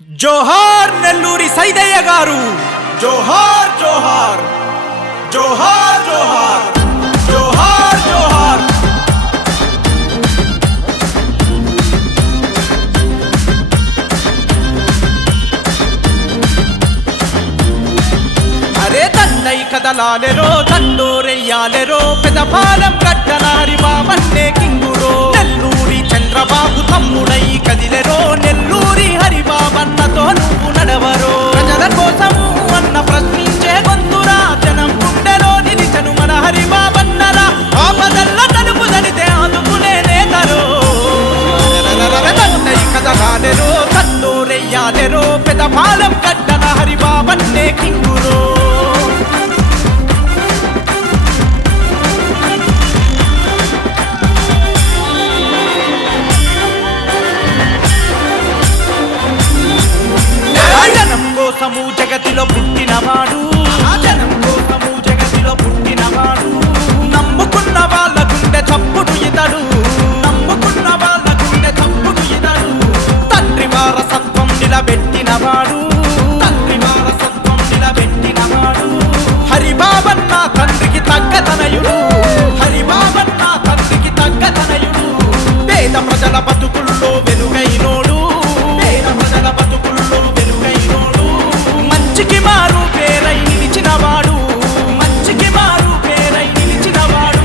జోహార్ నెల్లూరి సైదయ్య గారు, జోహార్ జోహార్ జోహార్ జోహార్ జోహార్ జోహార్. అరే తండై కదలాలెరో తండోరెయ్యాలెరో పెదపాలెం కట్టనారి బాబన్నే కింగురో. నెల్లూరి చంద్రబాబు తమ్ముడై కదిలెరో, నెల్లూరి హరిబాబన్నతో నువ్వు నడవరో. ప్రజల కోసము అన్న ప్రశ్నించే గొంతురా, జనం గుండెలో నిలిచను మన హరిబాబన్నరా. ఆపదల్ల తలుపు దడితే ఆదుకునే నేతరో. తండై కదలాలెరో తండోరెయ్యాలెరో పెదపాలెం కట్టన హరిబాబన్నే కింగురో. కోసము జగతిలో పుట్టినవాడు, జనం కోసము జగతిలో పుట్టినవాడు. నమ్ముకున్న వాళ్ళ గుండె చప్పుడు ఇతడు, నమ్ముకున్న వాళ్ళ గుండె చప్పుడు ఇతడు. తండ్రి వారసత్వం నిలబెట్టినవాడు, తండ్రి వారసత్వం నిలబెట్టినవాడు. హరిబాబన్న తండ్రికి తగ్గతనయుడు, హరిబాబన్న తండ్రికి తగ్గతనయుడు. పేద ప్రజల బతుకుల్లో వెలుగైనోడు, పేద ప్రజల బతుకుల్లో వెలుగైనోడు. మంచికి మారు పేరై నిలిచినవాడు, మంచికి మారు పేరై నిలిచినవాడు.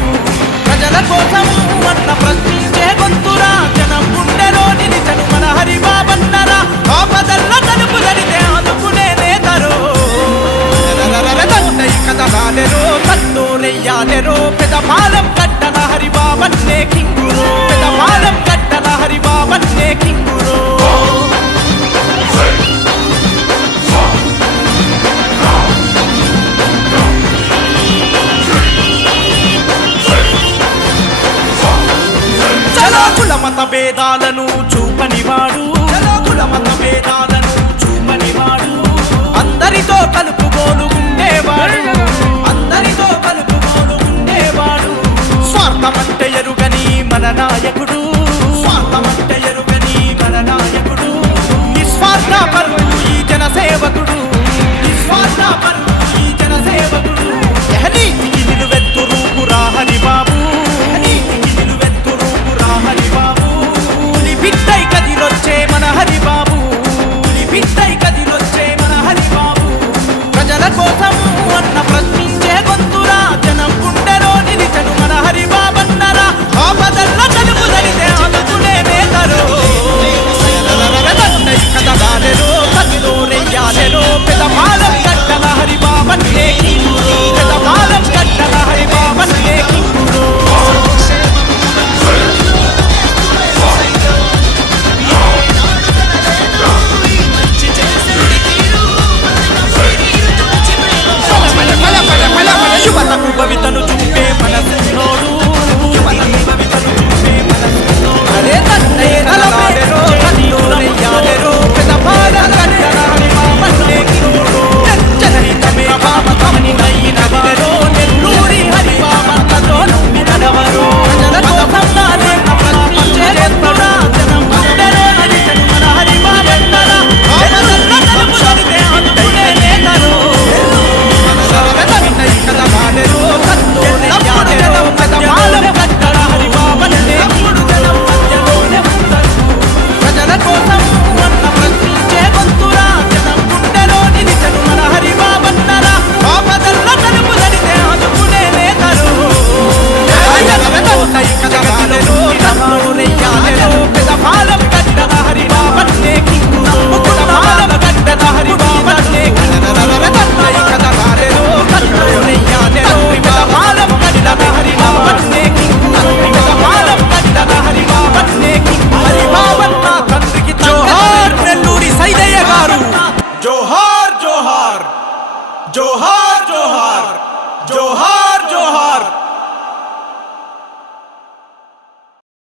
ప్రజల కోసము అన్న ప్రశ్నించే గొంతురా, జనం గుండెలో నిలిచను మన హరిబాబన్నరా. ఆపదల్ల తలుపు దడితే ఆదుకునే నేతరో. తండై కదలాలెరో తండోరెయ్యాలెరో పెదపాలెం కట్టన హరిబాబన్నే కింగురో. పెదపాలెం కట్టన హరిబాబన్నే కింగురో. కుల మత భేదాలను